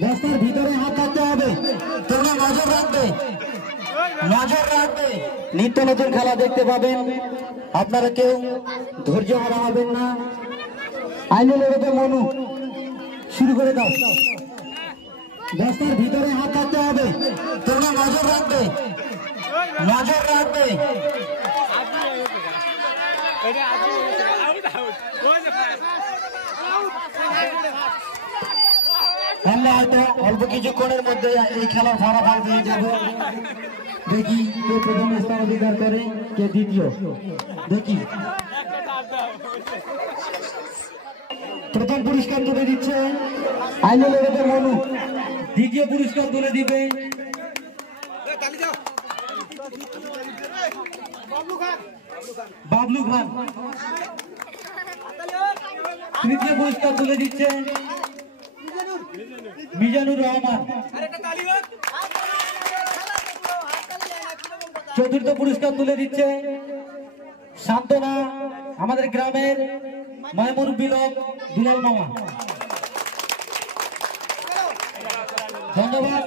বস্তার ভিতরে হাত রাখতে হবে, তোমরা নজর রাখবে, নজর রাখবে। নিত্য নতুন খেলা দেখতে পাবেন, আপনারা কেউ ধৈর্য হারা হবেন না। আইনুল ওরফে মনু, শুরু করে দাও। বস্তার ভিতরে হাত রাখতে হবে, তোমরা নজর রাখবে, নজর রাখবে। আমরা হয়তো অল্প কিছুক্ষণের মধ্যে এই খেলার ফলাফল পেয়ে যাব। দেখি কে প্রথম স্থান অধিকার করে, কে দ্বিতীয়। দেখি প্রথম পুরস্কার তুলে দিচ্ছে আইনুল ওরফে মনু, দ্বিতীয় পুরস্কার তুলে দিবে বাবলু খান, তৃতীয় পুরস্কার তুলে দিচ্ছে মিজানুর রহমান, চতুর্থ পুরস্কার তুলে দিচ্ছে সান্ত্বনা, আমাদের গ্রামের মাইমুর বিলাল মামা। ধন্যবাদ।